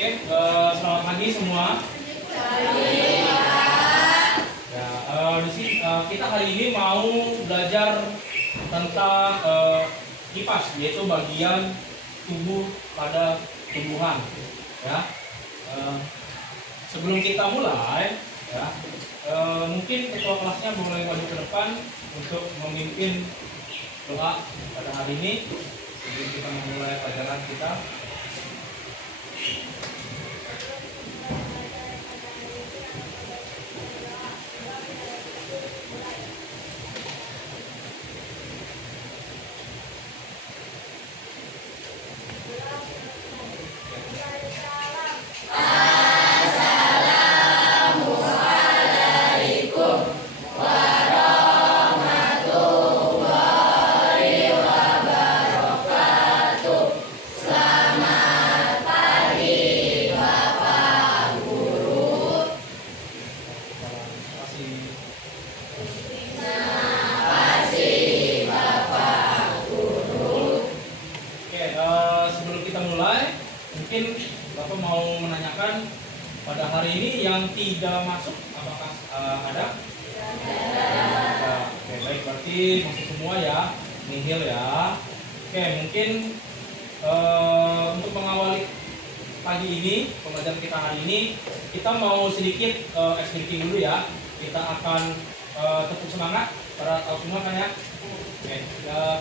Oke, selamat pagi semua. Ya, di sini kita hari ini mau belajar tentang kipas, yaitu bagian tubuh pada tumbuhan. Ya, sebelum kita mulai, ya, mungkin ketua kelasnya boleh maju ke depan untuk memimpin doa pada hari ini sebelum kita memulai pelajaran kita. Sebelum kita mulai, mungkin Bapak mau menanyakan pada hari ini yang tidak masuk, apakah ada? Ada. Oke, baik, berarti masuk semua ya, nihil ya. Oke, mungkin untuk mengawali pagi ini, pembelajaran kita hari ini, kita mau sedikit ice breaking dulu ya. Kita akan tepuk semangat, para tahu semua kan ya? Oke,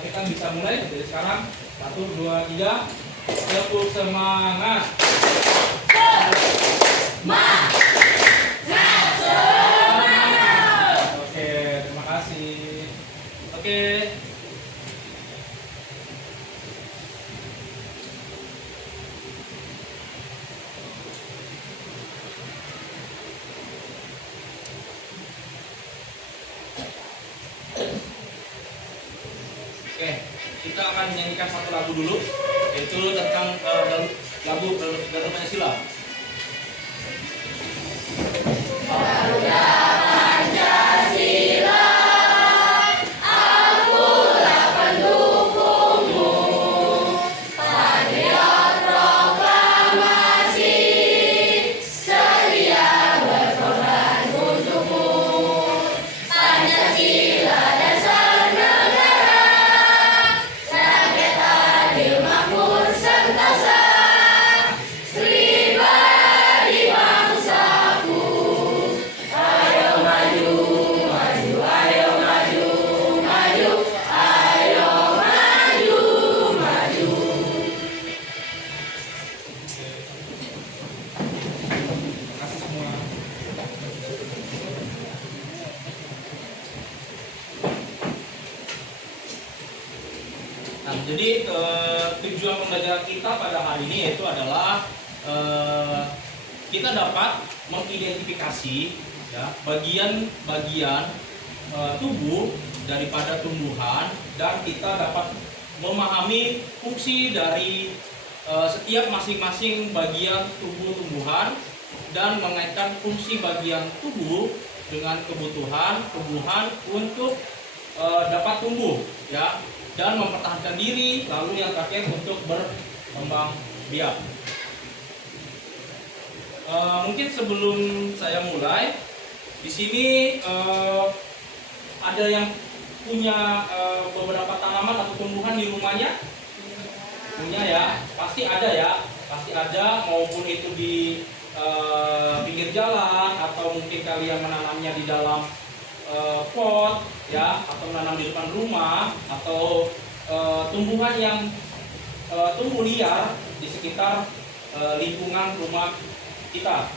kita bisa mulai dari sekarang. 1, 2, 3. Tepuk semangat. Semangat. Oke, terima kasih. Oke. Oke, kita akan menyanyikan satu lagu dulu, yaitu tentang lagu Garuda Pancasila. Nah, jadi tujuan pembelajaran kita pada hari ini yaitu adalah kita dapat mengidentifikasi ya bagian-bagian tubuh daripada tumbuhan, dan kita dapat memahami fungsi dari setiap masing-masing bagian tubuh tumbuhan dan mengaitkan fungsi bagian tubuh dengan kebutuhan tumbuhan untuk dapat tumbuh ya, dan mempertahankan diri, lalu yang terakhir untuk berkembang biak. Mungkin sebelum saya mulai, di sini ada yang punya beberapa tanaman atau tumbuhan di rumahnya? Punya ya, pasti ada ya, pasti ada, maupun itu di pinggir jalan atau mungkin kalian menanamnya di dalam pot ya, atau menanam di depan rumah, atau tumbuhan yang tumbuh liar di sekitar lingkungan rumah kita.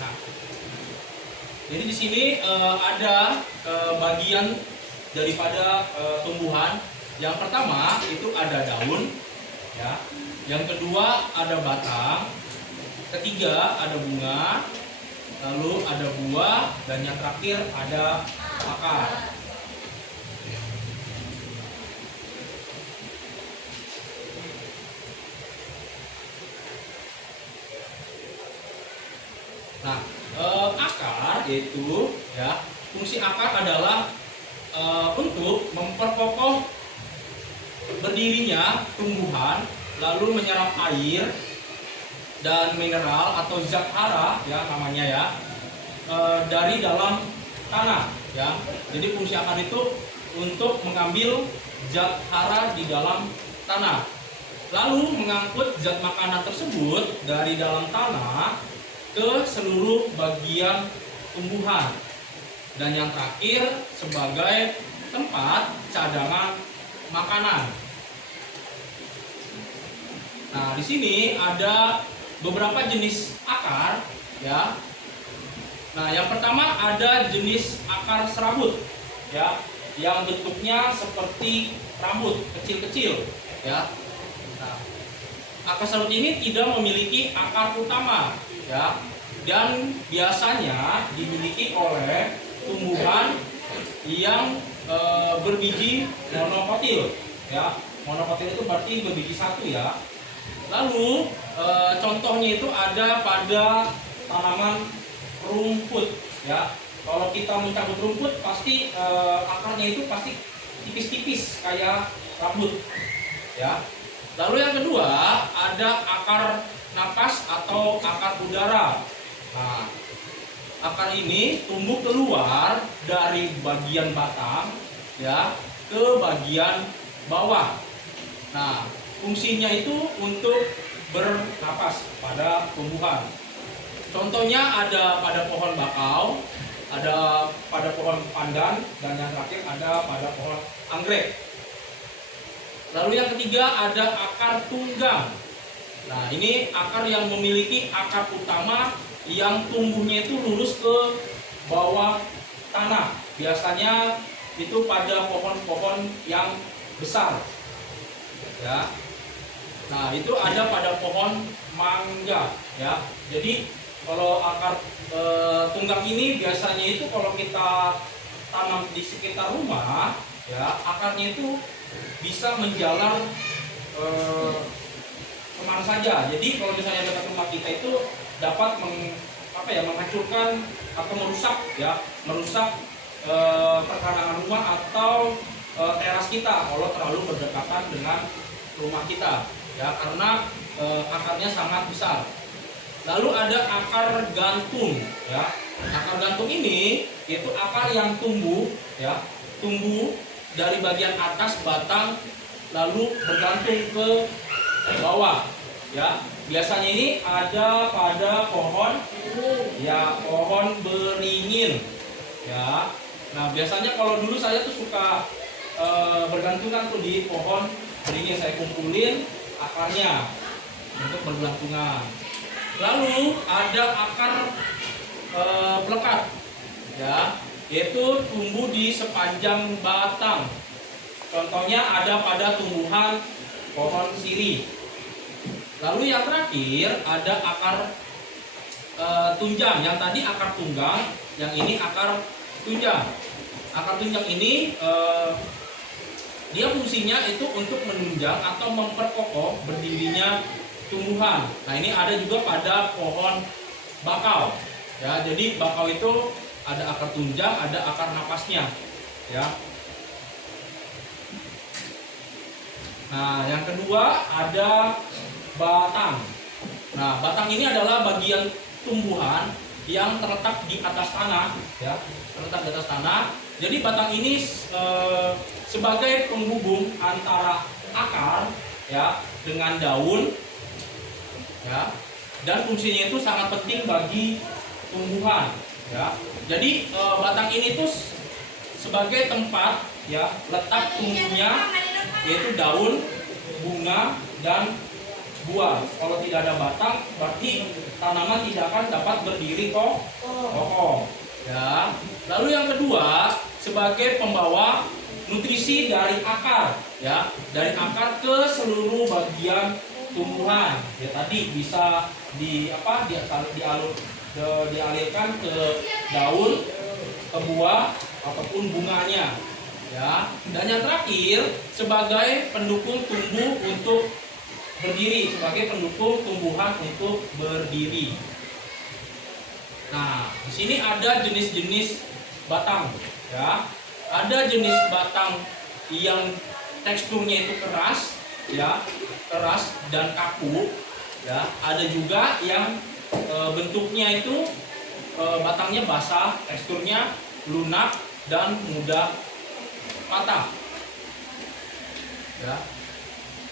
Nah, jadi di sini ada bagian daripada tumbuhan. Yang pertama itu ada daun ya, yang kedua ada batang, ketiga ada bunga, lalu ada buah, dan yang terakhir ada akar. Nah, akar yaitu ya, fungsi akar adalah untuk memperkokoh berdirinya tumbuhan lalu menyerap air dan mineral atau zat hara ya namanya ya dari dalam tanah ya. Jadi fungsi akar itu untuk mengambil zat hara di dalam tanah, lalu mengangkut zat makanan tersebut dari dalam tanah ke seluruh bagian tumbuhan. Dan yang terakhir sebagai tempat cadangan makanan. Nah, di sini ada beberapa jenis akar ya. Nah, yang pertama ada jenis akar serabut ya, yang bentuknya seperti rambut kecil-kecil ya. Nah, akar serabut ini tidak memiliki akar utama ya, dan biasanya dimiliki oleh tumbuhan yang berbiji monokotil ya. Monokotil itu berarti berbiji satu ya. Lalu contohnya itu ada pada tanaman rumput ya. Kalau kita mencabut rumput pasti akarnya itu pasti tipis-tipis kayak rambut ya. Lalu yang kedua ada akar napas atau akar udara. Nah, akar ini tumbuh keluar dari bagian batang ya ke bagian bawah. Nah, fungsinya itu untuk bernapas pada tumbuhan. Contohnya ada pada pohon bakau, ada pada pohon pandan, dan yang terakhir ada pada pohon anggrek. Lalu yang ketiga ada akar tunggang. Nah, ini akar yang memiliki akar utama yang tumbuhnya itu lurus ke bawah tanah. Biasanya itu pada pohon-pohon yang besar ya. Nah, itu ada pada pohon mangga ya. Jadi kalau akar tunggang ini biasanya itu kalau kita tanam di sekitar rumah ya, akarnya itu bisa menjalar kemana saja. Jadi kalau misalnya dekat rumah kita itu dapat menghancurkan atau merusak perkarangan rumah atau teras kita kalau terlalu berdekatan dengan rumah kita ya, karena akarnya sangat besar. Lalu ada akar gantung ya. Akar gantung ini yaitu akar yang tumbuh dari bagian atas batang lalu bergantung ke bawah ya. Biasanya ini ada pada pohon beringin ya. Nah, biasanya kalau dulu saya tuh suka bergantungan tuh di pohon beringin, saya kumpulin akarnya untuk bergelantungan. Lalu ada akar pelekat ya, yaitu tumbuh di sepanjang batang. Contohnya ada pada tumbuhan pohon sirih. Lalu yang terakhir ada akar tunjang. Yang tadi akar tunggang, yang ini akar tunjang. Akar tunjang ini dia fungsinya itu untuk menunjang atau memperkokoh berdirinya tumbuhan. Nah, ini ada juga pada pohon bakau ya. Jadi bakau itu ada akar tunjang, ada akar napasnya ya. Nah, yang kedua ada batang. Nah, batang ini adalah bagian tumbuhan yang terletak di atas tanah ya, terletak di atas tanah. Jadi batang ini sebagai penghubung antara akar ya dengan daun ya, dan fungsinya itu sangat penting bagi tumbuhan ya. Jadi batang ini tuh sebagai tempat ya letak tumbuhnya, yaitu daun, bunga, dan buah. Kalau tidak ada batang berarti tanaman tidak akan dapat berdiri kokoh ya. Lalu yang kedua sebagai pembawa nutrisi dari akar ya, dari akar ke seluruh bagian tumbuhan ya. Tadi bisa dialirkan ke daun, ke buah ataupun bunganya ya. Dan yang terakhir sebagai pendukung tumbuh untuk berdiri, sebagai pendukung tumbuhan untuk berdiri. Nah, di sini ada jenis-jenis batang ya. Ada jenis batang yang teksturnya itu keras, ya, keras dan kaku, ya. Ada juga yang bentuknya itu batangnya basah, teksturnya lunak dan mudah patah, ya.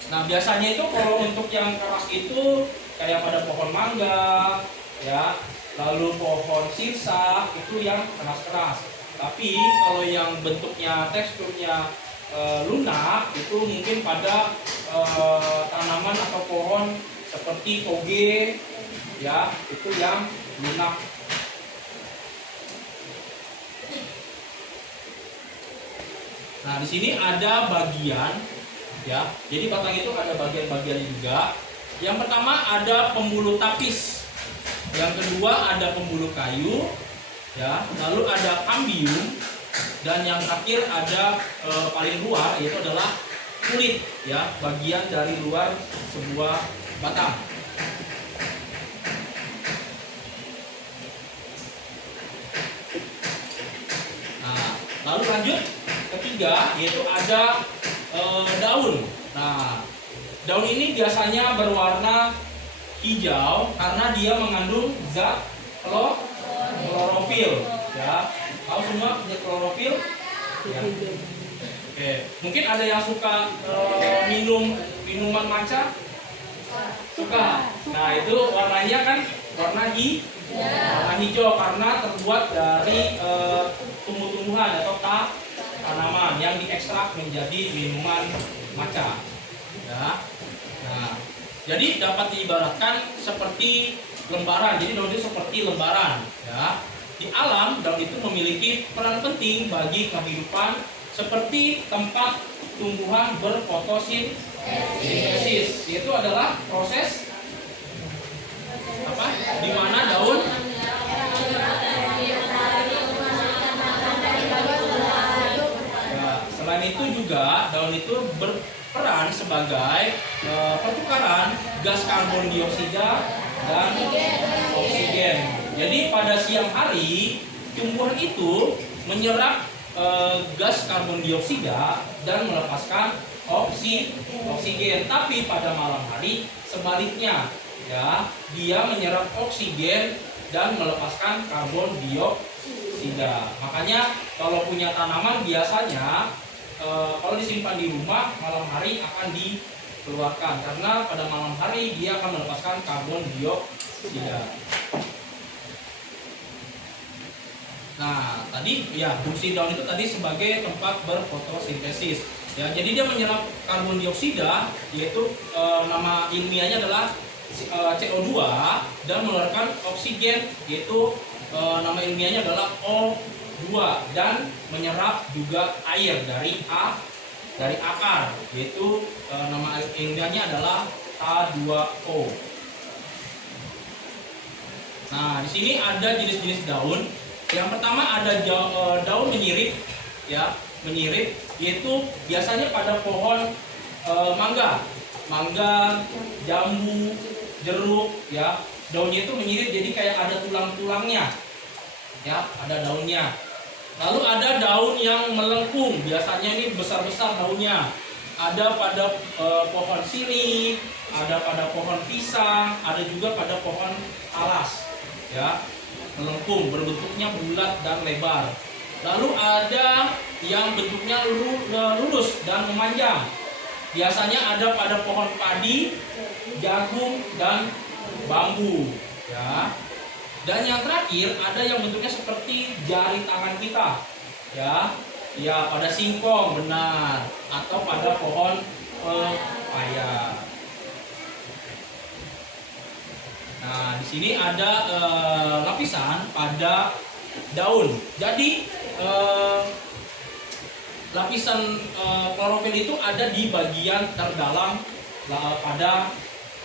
Nah biasanya itu kalau untuk yang keras itu kayak pada pohon mangga, ya, lalu pohon sirsak itu yang keras-keras. Tapi kalau yang bentuknya teksturnya lunak itu mungkin pada tanaman atau pohon seperti toge, ya, itu yang lunak. Nah, di sini ada bagian, ya. Jadi batang itu ada bagian-bagian juga. Yang pertama ada pembuluh tapis. Yang kedua ada pembuluh kayu, ya. Lalu ada kambium, dan yang terakhir ada paling luar, yaitu adalah kulit, ya, bagian dari luar sebuah batang. Nah, lalu lanjut ketiga, yaitu ada daun. Nah, daun ini biasanya berwarna hijau karena dia mengandung zat klorofil, ya. Tahu semua zat klorofil? Ya. Oke, mungkin ada yang suka minum minuman matcha? Suka. Nah, itu warnanya kan warna hijau karena terbuat dari tumbuh-tumbuhan atau tanaman yang diekstrak menjadi minuman matcha, ya. Nah, jadi dapat diibaratkan seperti lembaran. Jadi daun itu seperti lembaran, ya. Di alam, daun itu memiliki peran penting bagi kehidupan seperti tempat tumbuhan berfotosintesis. Itu adalah proses apa? Di mana daun selain itu juga daun itu berperan sebagai pertukaran gas karbon dioksida dan oksigen. Jadi pada siang hari tumbuhan itu menyerap gas karbon dioksida dan melepaskan oksigen. Tapi pada malam hari sebaliknya, ya, dia menyerap oksigen dan melepaskan karbon dioksida. Makanya kalau punya tanaman biasanya kalau disimpan di rumah malam hari akan dikeluarkan karena pada malam hari dia akan melepaskan karbon dioksida. Nah, tadi ya fungsi daun itu tadi sebagai tempat berfotosintesis. Ya, jadi dia menyerap karbon dioksida, yaitu nama ilmiahnya adalah CO2, dan mengeluarkan oksigen, yaitu nama ilmiahnya adalah O2, dan menyerap juga air dari akar, yaitu nama ilmiahnya adalah H2O. Nah, di sini ada jenis-jenis daun. Yang pertama ada daun menyirip, ya, menyirip, yaitu biasanya pada pohon mangga, jambu, jeruk, ya. Daunnya itu menyirip jadi kayak ada tulang-tulangnya, ya, ada daunnya. Lalu ada daun yang melengkung, biasanya ini besar-besar daunnya. Ada pada pohon sirih, ada pada pohon pisang, ada juga pada pohon alas, ya. Melengkung, berbentuknya bulat dan lebar. Lalu ada yang bentuknya lurus dan memanjang. Biasanya ada pada pohon padi, jagung, dan bambu, ya. Dan yang terakhir ada yang bentuknya seperti jari tangan kita, ya. Ya, pada singkong, benar, atau pada pohon pepaya. Nah, di sini ada lapisan pada daun. Jadi lapisan klorofil itu ada di bagian terdalam pada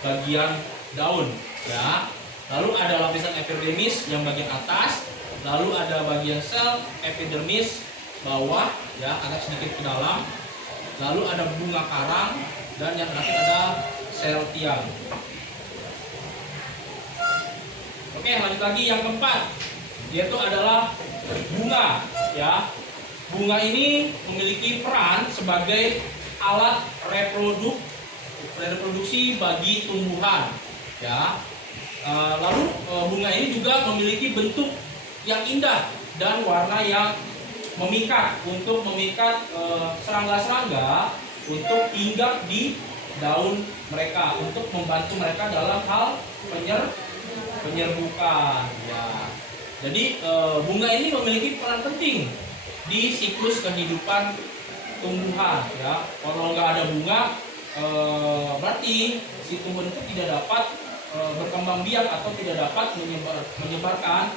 bagian daun, ya. Lalu ada lapisan epidermis yang bagian atas, lalu ada bagian sel epidermis bawah, ya, agak sedikit ke dalam. Lalu ada bunga karang, dan yang terakhir ada sel tiang. Oke, lanjut lagi yang keempat, yaitu adalah bunga, ya. Bunga ini memiliki peran sebagai alat reproduksi bagi tumbuhan, ya. Lalu bunga ini juga memiliki bentuk yang indah dan warna yang memikat untuk memikat serangga-serangga untuk hinggap di daun mereka untuk membantu mereka dalam hal penyerbukan, ya. Jadi bunga ini memiliki peran penting di siklus kehidupan tumbuhan, ya. Kalau nggak ada bunga, berarti si tumbuhan itu tidak dapat berkembang biak atau tidak dapat menyebarkan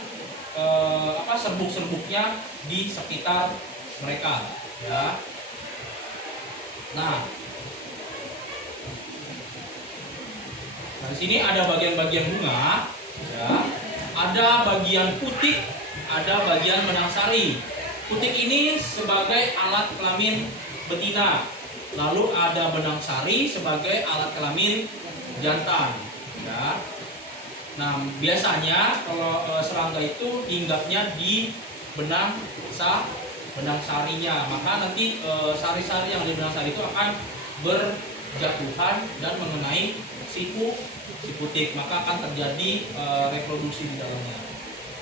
serbuk-serbuknya di sekitar mereka, ya. Nah, di sini ada bagian-bagian bunga, ya. Ada bagian putik, ada bagian benang sari. Putik ini sebagai alat kelamin betina, lalu ada benang sari sebagai alat kelamin jantan, ya. Nah, biasanya kalau serangga itu hinggapnya di benang sarinya, maka nanti sari-sari yang di benang sari itu akan berjatuhan dan mengenai si putik, maka akan terjadi reproduksi di dalamnya.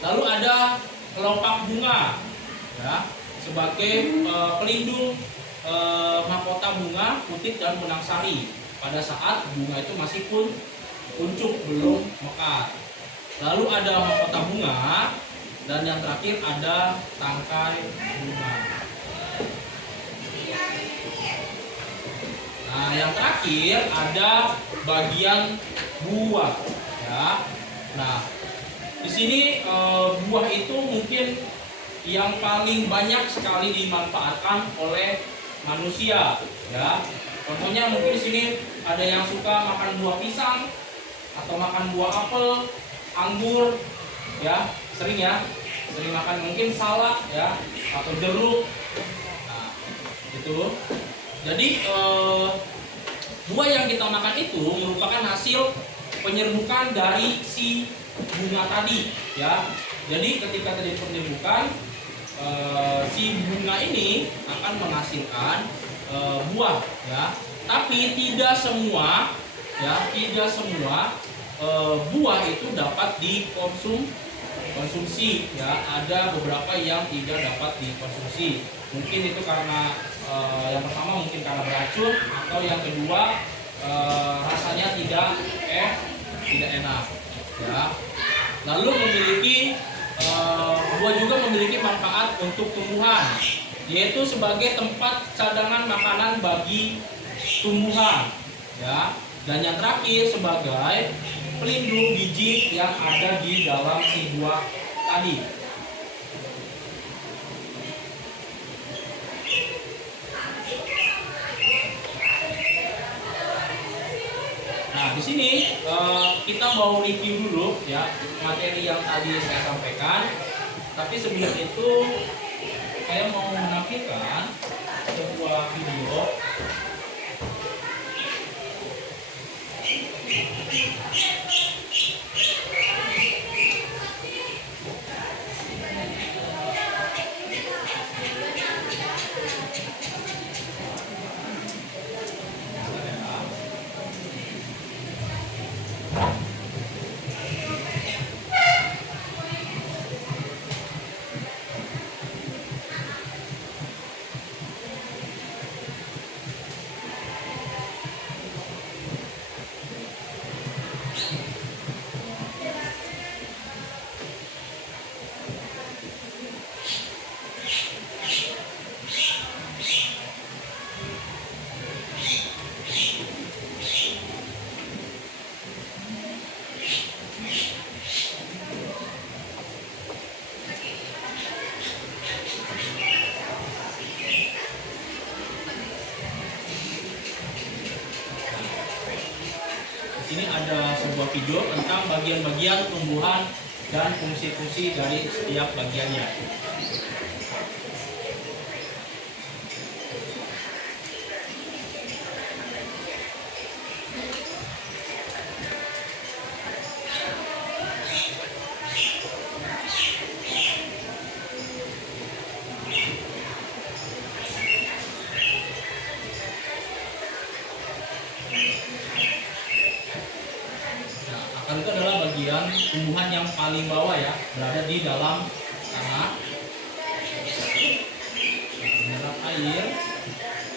Lalu ada kelopak bunga, ya, sebagai pelindung mahkota bunga, putik dan benang sari pada saat bunga itu masih kuncup, belum mekar. Lalu ada mahkota bunga, dan yang terakhir ada tangkai bunga. Nah, yang terakhir ada bagian buah, ya. Nah, di sini buah itu mungkin yang paling banyak sekali dimanfaatkan oleh manusia, ya. Contohnya mungkin di sini ada yang suka makan buah pisang atau makan buah apel, anggur, ya, sering makan mungkin salak, ya, atau jeruk. Nah, itu. Jadi buah yang kita makan itu merupakan hasil penyerbukan dari si bunga tadi, ya. Jadi ketika terjadi penyerbukan, si bunga ini akan menghasilkan buah, ya. Tapi tidak semua buah itu dapat dikonsumsi, ya. Ada beberapa yang tidak dapat dikonsumsi. Mungkin itu karena yang pertama mungkin karena beracun, atau yang kedua rasanya tidak enak, ya. Lalu buah juga memiliki manfaat untuk tumbuhan, yaitu sebagai tempat cadangan makanan bagi tumbuhan, ya. Dan yang terakhir sebagai pelindung biji yang ada di dalam si buah tadi. Nah, di sini kita mau review dulu, ya, materi yang tadi saya sampaikan. Tapi sebelum itu saya mau menampilkan sebuah video. Ini ada sebuah video tentang bagian-bagian tumbuhan dan fungsi-fungsi dari setiap bagiannya. tumbuhan yang paling bawah ya, berada di dalam tanah. Menyerap air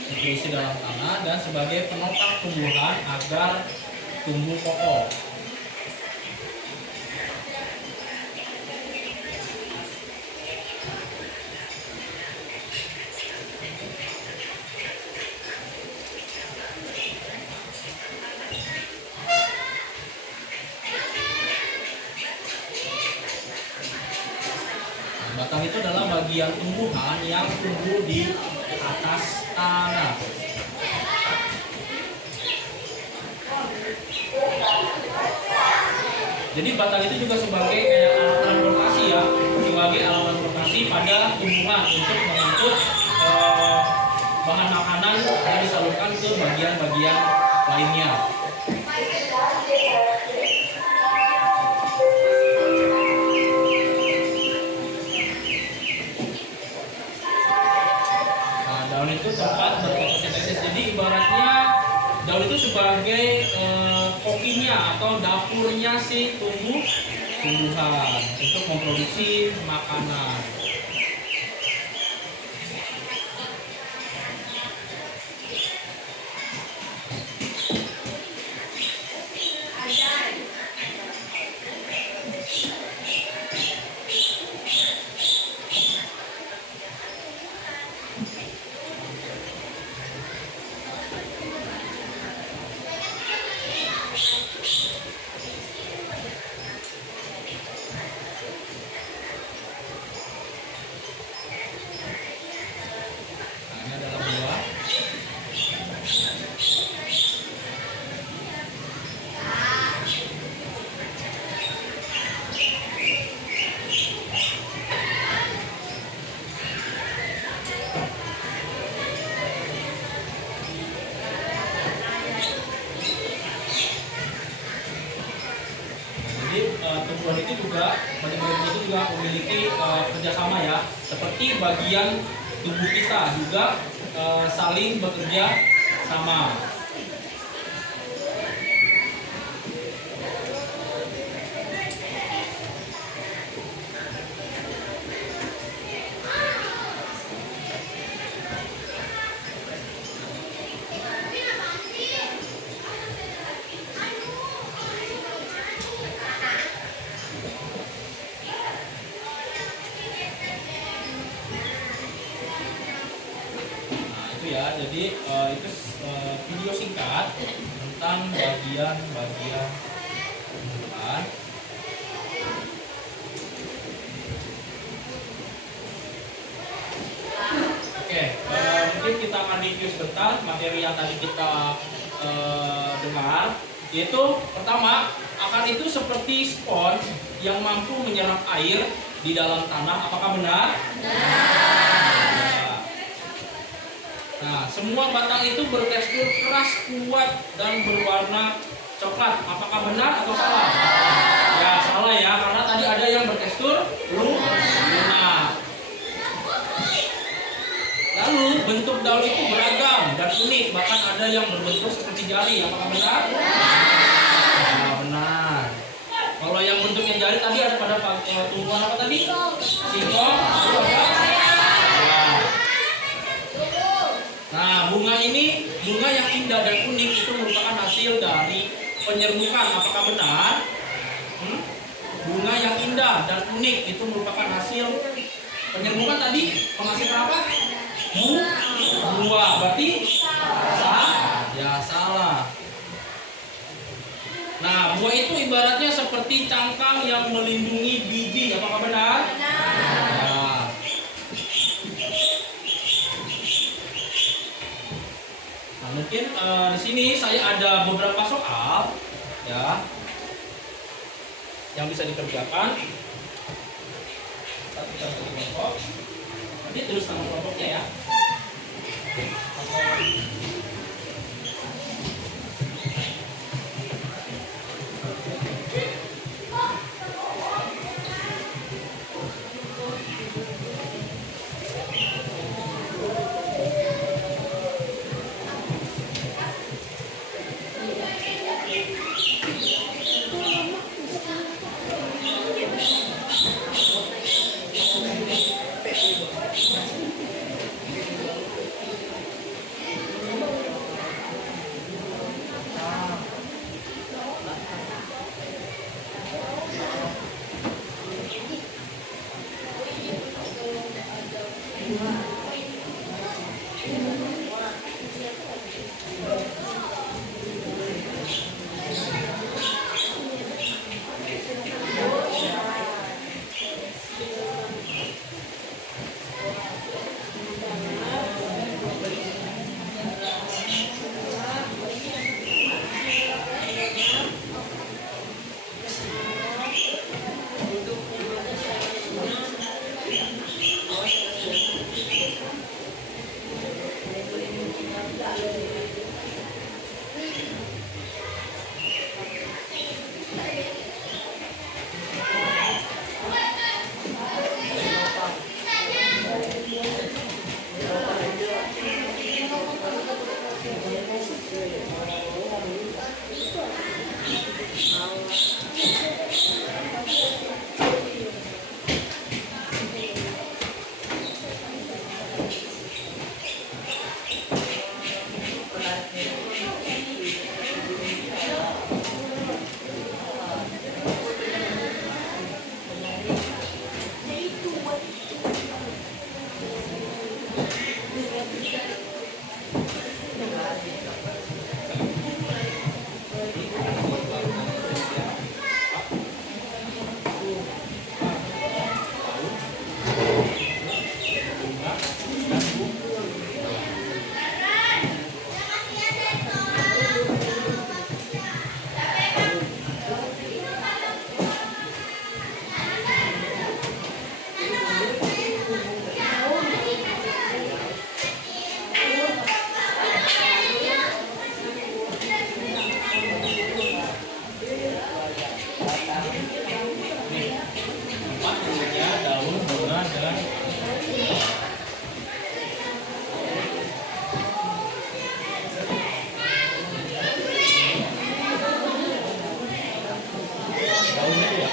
yang diisi dalam tanah dan sebagai penopang tumbuhan agar tumbuh kokoh. Batang itu adalah bagian tumbuhan yang tumbuh di atas tanah. Jadi batang itu juga sebagai alat transportasi ya, sebagai alat transportasi pada tumbuhan untuk mengangkut bahan makanan yang disalurkan ke bagian-bagian lainnya. Daun itu tempat berfotosintesis. Jadi ibaratnya daun itu sebagai kokinya atau dapurnya si tumbuhan untuk memproduksi makanan. Tumbuhan itu juga, bagian-bagian itu juga memiliki kerjasama ya, seperti bagian tubuh kita juga saling bekerja sama. Ya, jadi itu video singkat tentang bagian-bagian tumbuhan. Oke, mungkin kita akan review sebentar materi yang tadi kita dengar. Yaitu pertama, akar itu seperti spons yang mampu menyerap air di dalam tanah. Apakah benar? Nah, semua batang itu bertekstur keras, kuat, dan berwarna coklat. Apakah benar atau salah? Ya, salah ya, karena tadi ada yang bertekstur lunak. Lalu, bentuk daun itu beragam dan unik, bahkan ada yang berbentuk seperti jari. Apakah benar? Ya, benar. Kalau yang bentuknya jari tadi ada pada tumbuhan apa tadi? Singkong. Lalu ada? Nah, bunga ini, bunga yang indah dan unik itu merupakan hasil dari penyerbukan. Apakah benar? Bunga yang indah dan unik itu merupakan hasil penyerbukan tadi. Penghasil apa? Buah. Berarti salah? Ya, salah. Nah, buah itu ibaratnya seperti cangkang yang melindungi biji. Apakah benar? Benar. Nah, mungkin di sini saya ada beberapa soal ya yang bisa dikerjakan. Kita kelompok. Nanti tulis nama kelompoknya ya. Daun, bunga, dan daunnya ya.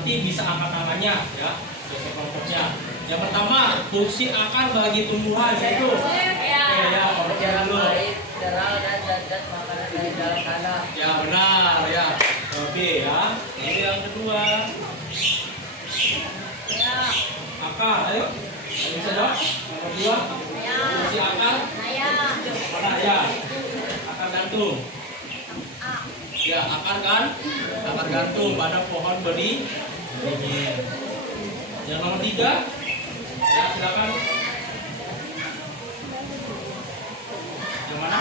nanti bisa angkat tangannya ya, sesuai kelompoknya. Yang pertama, fungsi akar bagi tumbuhan yaitu jalan dulu. Dan makanan dari jalan tanah. Ya benar ya. Oke ya. Ini yang kedua. Ya. Akar, ayo. Ayo bisa jawab. Yang kedua. Ya. Fungsi akar. Ya. Mana ya? Akar gantung. Ya, akar kan? Akar gantung pada pohon benih. Yang nomor 3. Ya, silakan. Yang mana?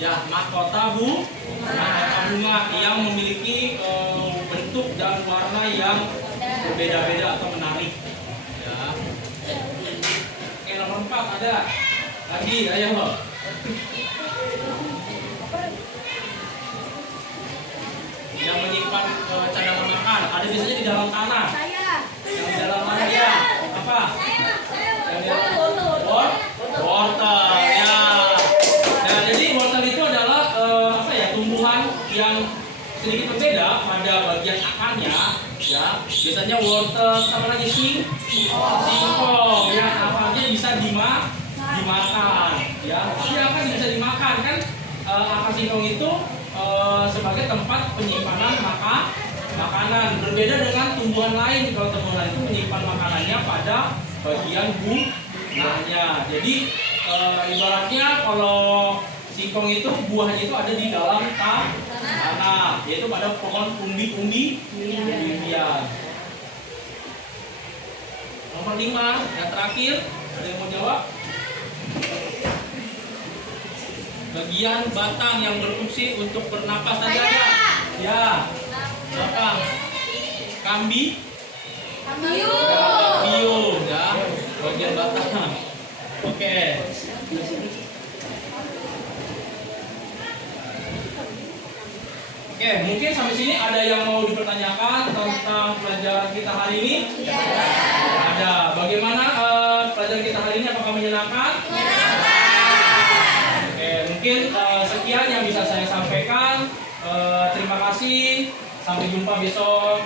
Ya, mahkota bunga yang memiliki bentuk dan warna yang berbeda-beda atau menarik. Ya. ada. Lagi, ayo. Yang menyimpan cadangan makan ada biasanya di dalam tanah. Yang di dalam tanah ya apa? Yang di dalam wortel ya. Nah jadi wortel itu adalah apa ya, tumbuhan yang sedikit berbeda pada bagian akarnya ya. Biasanya wortel apa lagi, singkong yang akarnya bisa dimakan ya. Dia akan bisa dimakan kan. Akar singkong itu sebagai tempat penyimpanan makanan. Berbeda dengan tumbuhan lain. Kalau tumbuhan itu menyimpan makanannya pada bagian buahnya. Jadi ibaratnya kalau singkong itu buahnya itu ada di dalam tanah, yaitu pada pohon umbi-umbian. Nomor 5 yang terakhir, ada yang mau jawab? Bagian batang yang berfungsi untuk bernapas dan jaga. Ya. Batang. Biu ya. Bagian batang. Oke. Oke, mungkin sampai sini ada yang mau dipertanyakan tentang pelajaran kita hari ini? Ada. Bagaimana pelajaran kita hari ini? Apakah menyenangkan? Mungkin sekian yang bisa saya sampaikan. Terima kasih. Sampai jumpa besok.